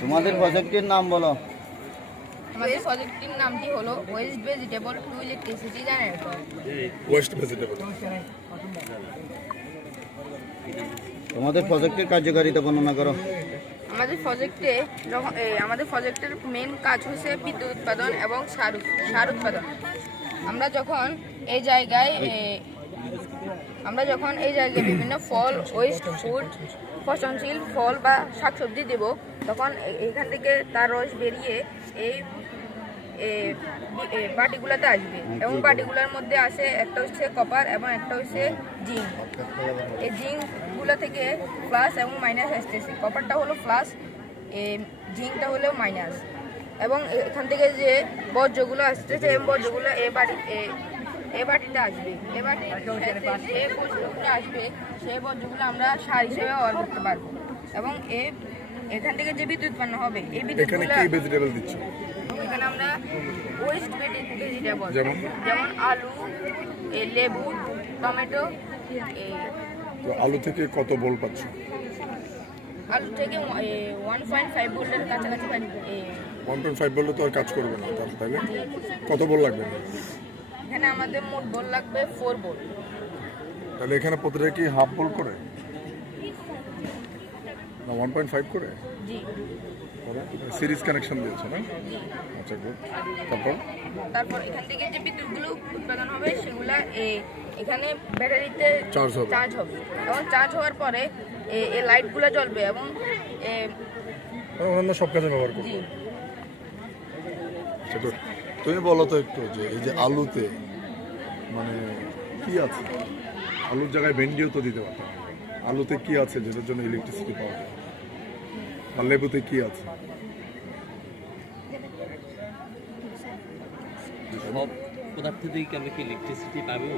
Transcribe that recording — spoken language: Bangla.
তোমাদের প্রজেক্টের নাম বলো। আমাদের প্রজেক্টের নামটি হলো waste vegetable to electricity generator. Waste vegetable. তোমাদের প্রজেক্টের কার্যকারিতা বর্ণনা করো। আমাদের প্রজেক্টের মেন কাজ হচ্ছে বিদ্যুৎ উৎপাদন এবং সার উৎপাদন। আমরা যখন এই জায়গায় বিভিন্ন ফল, ওয়েস্ট ফুড, পচনশীল ফল বা শাকসবজি দেব, তখন এখান থেকে তার রস বেরিয়ে এই বাটিগুলোতে আসবে এবং বাটিগুলোর মধ্যে আছে একটা হচ্ছে কপার এবং একটা হচ্ছে জিঙ্ক। এই জিঙ্কগুলো থেকে প্লাস এবং মাইনাস আসতেছে। কপারটা হলো প্লাস, জিঙ্কটা হলো মাইনাস। এবং এখান থেকে যে বর্জ্যগুলো আসতেছে এই বর্জ্যগুলো এই বাটিতে আসবে। এই বাটিতে যে বর্জ্যগুলো আসবে সেই বর্জ্যগুলো আমরা সার হিসেবে ব্যবহার করতে পারবো। এবং এখান থেকে যে বিদ্যুৎ উৎপন্ন হবে এই বিদ্যুৎগুলো ভেজিটেবল দিচ্ছ? এখানে আমরা ওয়েস্ট ভেজিটেবল যেমন আলু, লেবু, টমেটো। তো আলু থেকে কত বল পাচ্ছ? আলু থেকে 1.5 ভোল্টের কাছাকাছি 1.5 বললে তো আর কাজ করবে না, তাহলে কত বল লাগবে? এখানে আমাদের মোট বল লাগবে 4 ভোল্ট। তাহলে এখানে প্রতিটা কি হাফ বল করে না 1.5 করে? জি, সিরিজ কানেকশন দিয়েছে না? আচ্ছা, গুড। তারপর এখান থেকে যে বিদ্যুৎগুলো উৎপাদন হবে সেগুলা এখানে ব্যাটারিতে চার্জ হবে এবং চার্জ হওয়ার পরে এই লাইটগুলো জ্বলবে এবং অন্যান্য সব কাজে ব্যবহার করবে। জি। আচ্ছা, গুড। তুমি বলো তো একটু যে এই যে আলুতে মানে কি আছে? আলুর জায়গায় ভেন্ডিও তো দিতে পারতাম। আলুতে কি আছে যেটার জন্য ইলেকট্রিসিটি পাওয়া যায়? আর লেবুতে কি আছে? সব পদার্থ দিয়ে কি আমরা কি ইলেকট্রিসিটি পাবো?